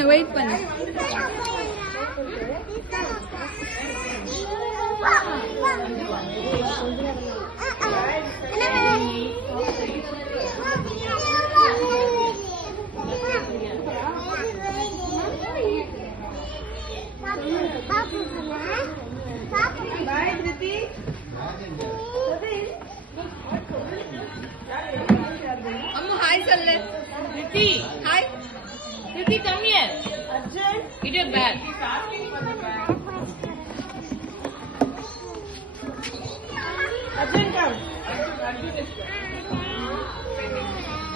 பண்ணு வெயிட் பண்ணு. Bye, Kriti. Ammu hi சொல்லு. Kriti, Hi. Kriti, come here. Arjun. Eat your bag. Arjun, come.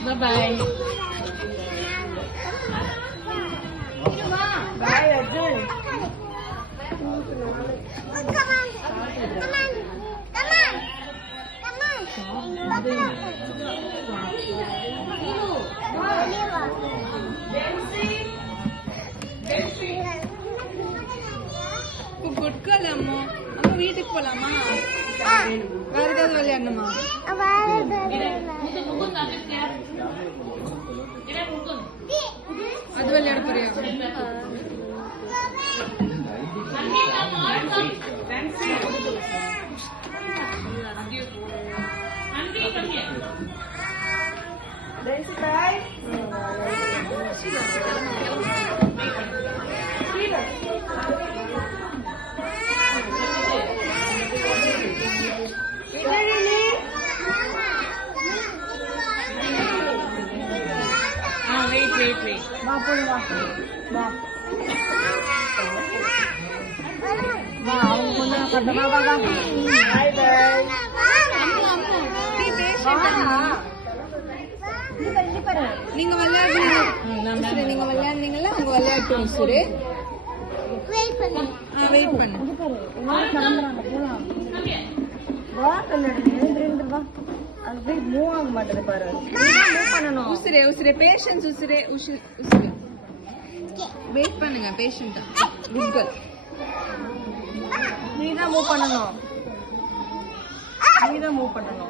Bye bye. Bye, Arjun. Good girl அம்மா. அம்மா வீட்டுக்கு போலாமா? வேற ஏதாவது விளையாடணுமா? அது விளையாட போறியா? Nancy, bye. Wait. வா போய் வா வா வா அவங்க கொஞ்சம் கட்டமா வா வா பை பை நீங்க விளையாடுங்க. நீங்க விளையாடுனீங்கல்ல அவங்க விளையாட்டும். சரி வெயிட் பண்ணு. வெயிட் பண்ணு. கிளம்புறாங்க போலாம் வா கல்யாணம் வா அது மூவ் ஆக மாட்டேது பாரு மூவ் பண்ணணும். உசிரே பேஷன்ஸ் உசிரே. வெயிட் பண்ணுங்க பேஷண்டா. Good girl. நீ தான் மூவ் பண்ணணும்.